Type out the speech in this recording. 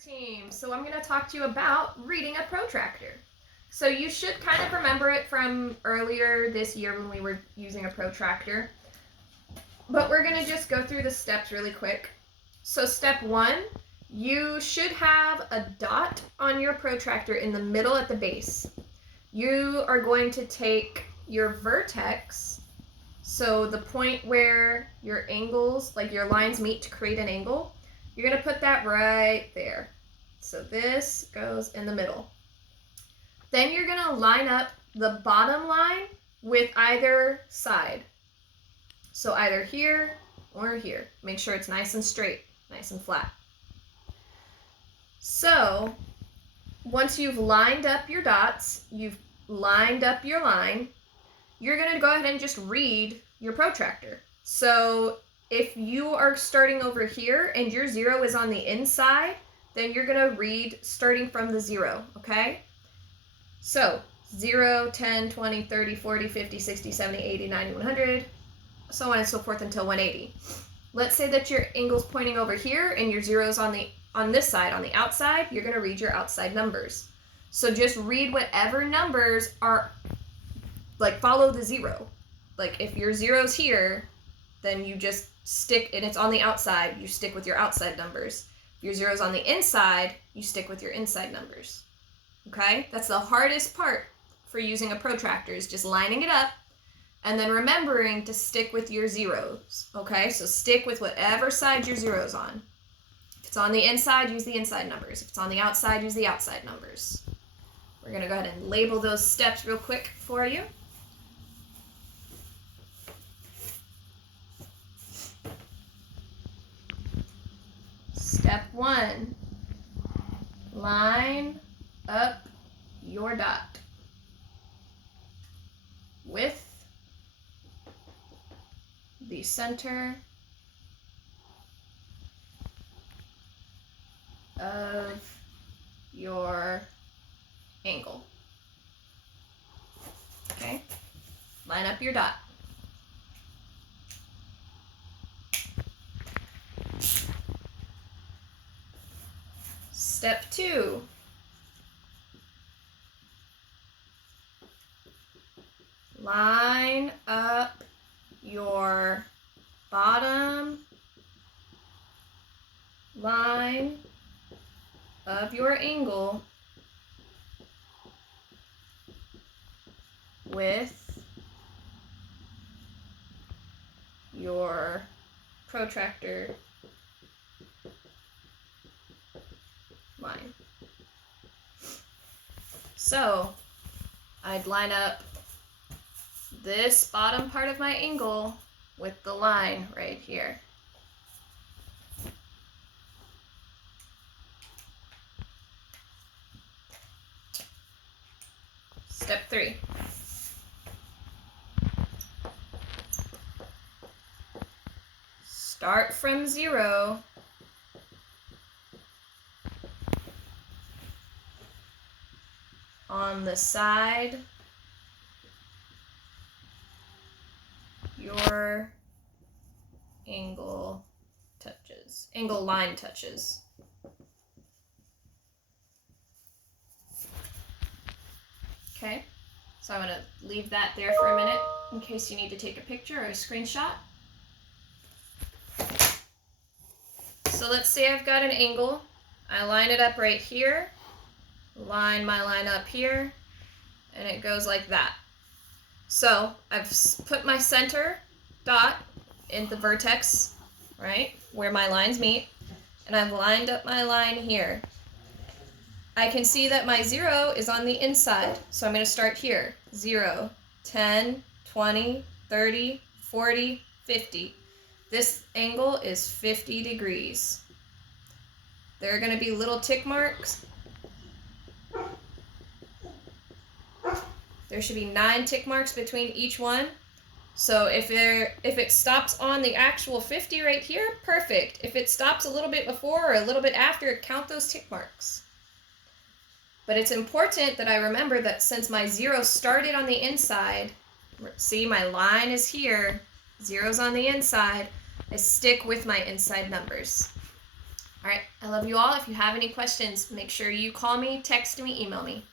Team. So I'm going to talk to you about reading a protractor. So you should kind of remember it from earlier this year when we were using a protractor. But we're going to just go through the steps really quick. So step 1, you should have a dot on your protractor in the middle at the base. You are going to take your vertex, so the point where your angles, like your lines meet to create an angle, you're going to put that right there. So this goes in the middle. Then you're going to line up the bottom line with either side. So either here or here. Make sure it's nice and straight, nice and flat. So once you've lined up your dots, you've lined up your line, you're going to go ahead and just read your protractor. So if you are starting over here and your 0 is on the inside, then you're going to read starting from the 0, okay? So 0, 10, 20, 30, 40, 50, 60, 70, 80, 90, 100, so on and so forth until 180. Let's say that your angle's pointing over here and your 0's on this side, on the outside, you're going to read your outside numbers. So just read whatever numbers are, like follow the 0. Like if your 0's here, then you just stick, and it's on the outside, you stick with your outside numbers. If your 0's on the inside, you stick with your inside numbers. Okay? That's the hardest part for using a protractor, is just lining it up and then remembering to stick with your 0's. Okay? So stick with whatever side your 0's on. If it's on the inside, use the inside numbers. If it's on the outside, use the outside numbers. We're going to go ahead and label those steps real quick for you. Step 1, line up your dot with the center of your angle. Okay? Line up your dot. Step 2, line up your bottom line of your angle with your protractor line. So I'd line up this bottom part of my angle with the line right here. Step 3. Start from 0. On the side your angle line touches. Okay, so I'm going to leave that there for a minute in case you need to take a picture or a screenshot. So let's say I've got an angle. I line it up right here, line my line up here, and it goes like that. So I've put my center dot in the vertex, right, where my lines meet, and I've lined up my line here. I can see that my 0 is on the inside, so I'm going to start here. 0, 10, 20, 30, 40, 50. This angle is 50 degrees. There are going to be little tick marks. There should be 9 tick marks between each one. So if it stops on the actual 50 right here, perfect. If it stops a little bit before or a little bit after, count those tick marks. But it's important that I remember that since my 0 started on the inside, see my line is here, 0's on the inside, I stick with my inside numbers. All right, I love you all. If you have any questions, make sure you call me, text me, email me.